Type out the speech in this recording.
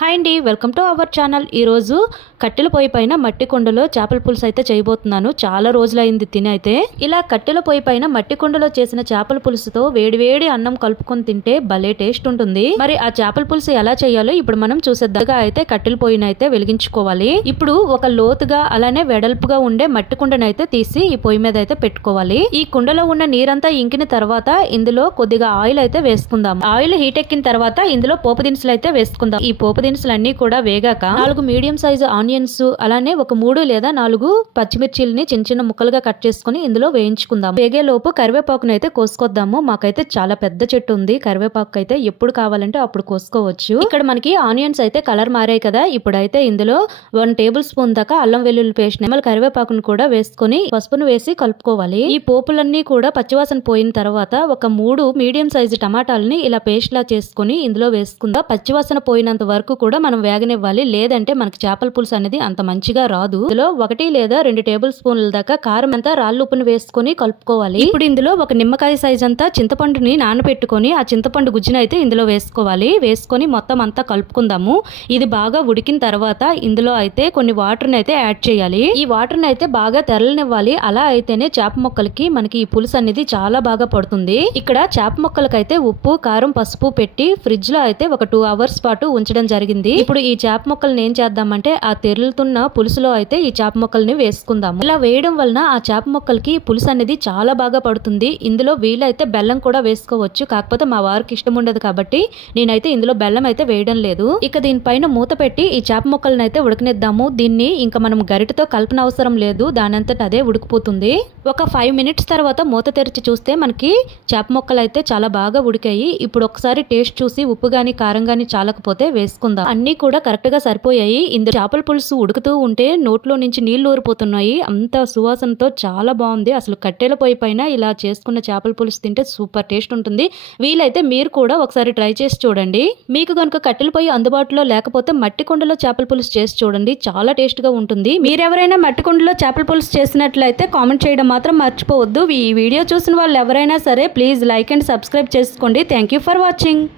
Hi అండి welcome to our channel. ఈరోజు కట్టెల పొయ్యి పైన మట్టి కుండలో చేపల పులుసు అయితే చేయబోతున్నాను. చాలా రోజులైంది తిని అయితే. ఇలా కట్టెల పొయ్యి పైన మట్టి కుండలో చేసిన చేపల పులుసుతో వేడివేడి అన్నం కలుపుకొని తింటే భలే టేస్ట్ ఉంటుంది. మరి ఆ చేపల పులుసు ఎలా చేయాలో ఇప్పుడు మనం చూసేద్దగా అయితే కట్టెల పొయ్యిని అయితే వెలిగించుకోవాలి. ఇప్పుడు ఒక లోతుగా అలానే వెడల్పుగా ఉండే మట్టి కుండను అయితే తీసి ఈ పొయ్యి మీద అయితే పెట్టుకోవాలి. ఈ కుండలో ఉన్న నీరంతా ఇంకిన తర్వాత ఇందులో కొద్దిగా ఆయిల్ అయితే వేసుకుందాం. ఆయిల్ హీట్ ఎక్కిన తర్వాత ఇందులో పోపు దినుసులు అయితే వేసుకుందాం. ఈ పోపు దినుసులు అన్ని కూడా వేగాక నాలుగు మీడియం సైజు ఆనియన్స్ అలానే ఒక మూడు లేదా నాలుగు పచ్చిమిర్చిల్ని చిన్న చిన్న ముక్కలుగా కట్ చేసుకుని ఇందులో వేయించుకుందాం వేగే లోపు కరివేపాకును అయితే కోసుకొద్దాము. మాకైతే చాలా పెద్ద చెట్టు ఉంది. కరివేపాకు అయితే ఎప్పుడు కావాలంటే అప్పుడు కోసుకోవచ్చు. ఇక్కడ మనకి ఆనియన్స్ అయితే కలర్ మారాయి కదా. ఇప్పుడైతే ఇందులో వన్ టేబుల్ స్పూన్ దాకా అల్లం వెల్లుల్లి పేస్ట్ నెమ్మల కరివేపాకును కూడా వేసుకొని పసుపును వేసి కలుపుకోవాలి. ఈ పోపులన్నీ కూడా పచ్చివాసన పోయిన తర్వాత ఒక మూడు మీడియం సైజు టమాటాలని ఇలా పేస్ట్ లా చేసుకుని ఇందులో వేసుకుందా. పచ్చివాసన పోయినంత వరకు కూడా మనం వేగనివ్వాలి. లేదంటే మనకి చేపల పులుసు అనేది అంత మంచిగా రాదు. ఇందులో ఒకటి లేదా రెండు టేబుల్ స్పూన్ల దాకా కారం అంతా రాళ్ళు ఉప్పును వేసుకొని కలుపుకోవాలి. ఇప్పుడు ఇందులో ఒక నిమ్మకాయ సైజ్ అంతా చింతపండుని నానబెట్టుకొని ఆ చింతపండు గుజ్జును అయితే ఇందులో వేసుకోవాలి. వేసుకొని మొత్తం అంతా కలుపుకుందాము. ఇది బాగా ఉడికిన తర్వాత ఇందులో అయితే కొన్ని వాటర్ని అయితే యాడ్ చేయాలి. ఈ వాటర్ని అయితే బాగా తెరలనివ్వాలి. అలా అయితేనే చేప మొక్కలకి మనకి ఈ పులుసు అనేది చాలా బాగా పడుతుంది. ఇక్కడ చేప మొక్కలకైతే ఉప్పు కారం పసుపు పెట్టి ఫ్రిడ్జ్లో అయితే ఒక టూ అవర్స్ పాటు ఉంచడం జరిగింది. ఇప్పుడు ఈ చేప మొక్కల్ని ఏం చేద్దామంటే ఆ తెరులుతున్న పులుసులో అయితే ఈ చేప మొక్కల్ని వేసుకుందాము. ఇలా వేయడం వలన ఆ చేప మొక్కలకి పులుసు అనేది చాలా బాగా పడుతుంది. ఇందులో వీలైతే బెల్లం కూడా వేసుకోవచ్చు. కాకపోతే మా వారికి ఇష్టం ఉండదు కాబట్టి నేనైతే ఇందులో బెల్లం అయితే వేయడం లేదు. ఇక దీనిపైన మూత పెట్టి ఈ చేప మొక్కలను అయితే ఉడకనిద్దాము. దీన్ని ఇంకా మనం గరిటతో కలపన అవసరం లేదు. దానంతట అదే ఉడికిపోతుంది. ఒక ఫైవ్ మినిట్స్ తర్వాత మూత తెరిచి చూస్తే మనకి చేప మొక్కలు అయితే చాలా బాగా ఉడికాయి. ఇప్పుడు ఒకసారి టేస్ట్ చూసి ఉప్పు గాని కారం గాని చాలకపోతే వేసుకుందాం. అన్ని కూడా కరెక్ట్గా సరిపోయాయి. ఇందులో చేపల పులుసు ఉడుకుతూ ఉంటే నోట్లో నుంచి నీళ్ళు ఊరిపోతున్నాయి. అంత సువాసనతో చాలా బాగుంది. అసలు కట్టెల పొయ్యి పైన ఇలా చేసుకున్న చేపల పులుసు తింటే సూపర్ టేస్ట్ ఉంటుంది. వీలైతే మీరు కూడా ఒకసారి ట్రై చేసి చూడండి. మీకు కనుక కట్టెల పొయ్యి అందుబాటులో లేకపోతే మట్టి కుండలో చేపల పులుసు చేసి చూడండి. చాలా టేస్ట్గా ఉంటుంది. మీరెవరైనా మట్టి కుండలో చేపల పులుసు చేసినట్లయితే కామెంట్ చేయడం మాత్రం మర్చిపోవద్దు. ఈ వీడియో చూసిన వాళ్ళు ఎవరైనా సరే ప్లీజ్ లైక్ అండ్ సబ్స్క్రైబ్ చేసుకోండి. Thank you for watching.